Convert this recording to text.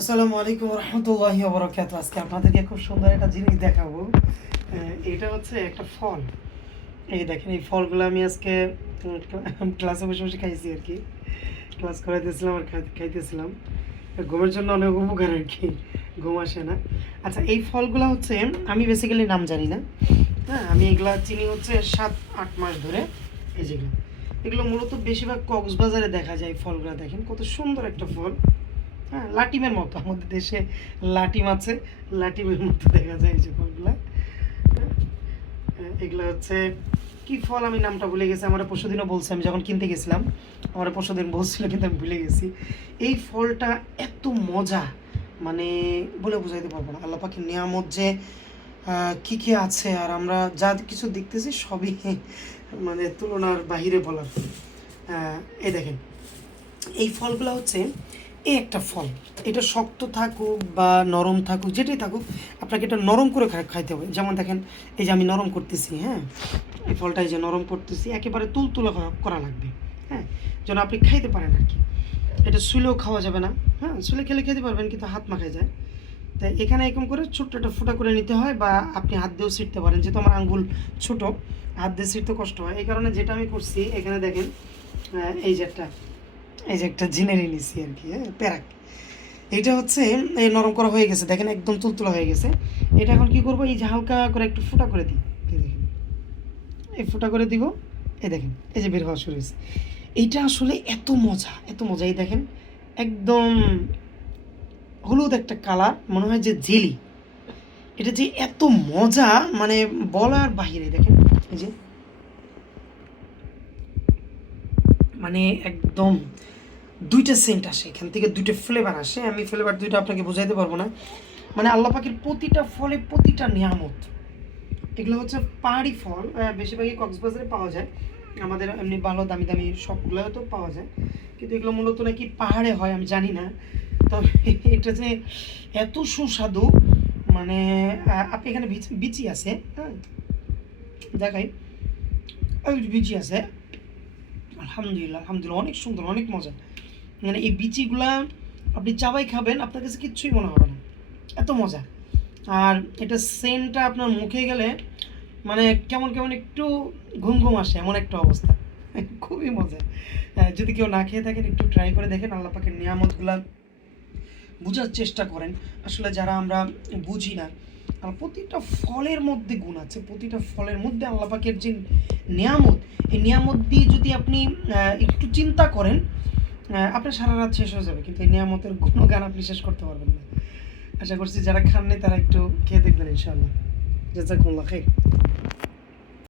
আসসালামু আলাইকুম রহমতুল্লাহি ওয়া বারাকাতুহু। আজকে আপনাদেরকে খুব সুন্দর একটা জিনিস দেখাবো। এটা হচ্ছে একটা ফল। এই দেখেন, এই ফলগুলো আমি আজকে ক্লাসে বসে বসে খাইছি আর কি। ক্লাস করাইতেছিলাম আর খাইতেছিলাম। ঘুমের জন্য অনেক উপকার আর কি, ঘুম আসে না। আচ্ছা, এই ফলগুলো হচ্ছে আমি বেসিক্যালি নাম জানি না। হ্যাঁ, আমি এগুলা চিনি হচ্ছে 7-8 মাস ধরে। এই যেগুলো, এগুলো মূলত বেশিরভাগ কক্সবাজারে দেখা যায়। ফলগুলো দেখেন কত সুন্দর একটা ফল। হ্যাঁ, লাটিমের মতো, আমাদের দেশে লাটিম আছে, লাটিমের মতো দেখা যায় এই যে ফলগুলা। এগুলো হচ্ছে কি ফল, আমি নামটা ভুলে গেছি। আমার পরশুদিনও বলছে, আমি যখন কিনতে গেছিলাম আমার পরশুদিন বলছিল, কিন্তু আমি ভুলে গেছি। এই ফলটা এত মজা, মানে বলে বোঝাইতে পারবো না। আল্লাহ পাকের নিয়ামত যে কী কী আছে, আর আমরা যা কিছু দেখতেছি সবই মানে তুলনার বাহিরে বলার। এই দেখেন, এই ফলগুলো হচ্ছে এই একটা ফল। এটা শক্ত থাকুক বা নরম থাকুক, যেটাই থাকুক, আপনাকে এটা নরম করে খাইতে হবে। যেমন দেখেন, এই যে আমি নরম করতেছি, হ্যাঁ, এই ফলটা এই যে নরম করতেছি, একেবারে তুলতুলা করা লাগবে, হ্যাঁ, যেন আপনি খাইতে পারেন আর কি। এটা শুলেও খাওয়া যাবে না, হ্যাঁ, শুলে খেলে খেতে পারবেন কিন্তু হাত মাখায় যায়। তাই এখানে এরকম করে ছোট্ট একটা ফুটা করে নিতে হয়, বা আপনি হাত দিয়েও ছিঁড়তে পারেন, যেহেতু আমার আঙ্গুল ছোটো, হাত দিয়ে ছিঁড়তে কষ্ট হয়। এই কারণে যেটা আমি করছি, এখানে দেখেন এই যে একটা জিনেরি নিছি আর কি, হ্যাঁ, প্যারাক। এটা হচ্ছে এই নরম করা হয়ে গেছে, দেখেন একদম তুলতুলা হয়ে গেছে। এটা এখন কি করব, এই যে হালকা করে একটু ফুটা করে দিই, এই দেখেন, এই ফুটা করে দিব। এই দেখেন, এই যে বের হওয়া শুরু হয়েছে। এইটা আসলে এত মজা, এত মজা। এই দেখেন, একদম হলুদ একটা কালার, মনে হয় যে জেলি। এটা যে এত মজা, মানে বলার বাহিরে। দেখেন, এই যে মানে একদম দুইটা সেন্ট আসে এখান থেকে, দুইটা ফ্লেভার আসে। আমি ফ্লেভার দুইটা আপনাকে বোঝাইতে পারবো না। মানে আল্লাহ পাকের প্রতিটা ফলে প্রতিটা নিয়ামত। এগুলো হচ্ছে পাহাড়ি ফল, বেশিরভাগই কক্সবাজারে পাওয়া যায়। আমাদের এমনি ভালো দামি দামি সবগুলো তো পাওয়া যায়, কিন্তু এগুলো মূলত নাকি পাহাড়ে হয়, আমি জানি না। তবে এটা যে এত সুস্বাদু, মানে আপনি এখানে বিচি আছে, হ্যাঁ, দেখাই, ওই বিচি আছে। আলহামদুলিল্লাহ, আলহামদুলিল্লাহ, অনেক সুন্দর, অনেক মজা। মানে এই বিচিগুলা আপনি চাবাই খাবেন, আপনার কাছে কিচ্ছুই মনে হবে না, এত মজা। আর এটা সেন্টটা আপনার মুখে গেলে মানে কেমন কেমন একটু ঘুম ঘুম আসে, এমন একটা অবস্থা। খুবই মজা। যদি কেউ না খেয়ে থাকেন, একটু ট্রাই করে দেখেন। আল্লাহ পাকের নিয়ামতগুলা বোঝার চেষ্টা করেন। আসলে যারা আমরা বুঝি না, আর প্রতিটা ফলের মধ্যে গুণ আছে, প্রতিটা ফলের মধ্যে আল্লাহ পাকের যে নিয়ামত, এই নিয়ামত দিয়ে যদি আপনি একটু চিন্তা করেন, আপনার সারা রাত শেষ হয়ে যাবে, কিন্তু এই নিয়ামতের গুণগান আপনি শেষ করতে পারবেন না। আশা করছি যারা খাননি তারা একটু খেয়ে দেখবেন ইনশাআল্লাহ। জাযাকুমুল্লাহ খাইর।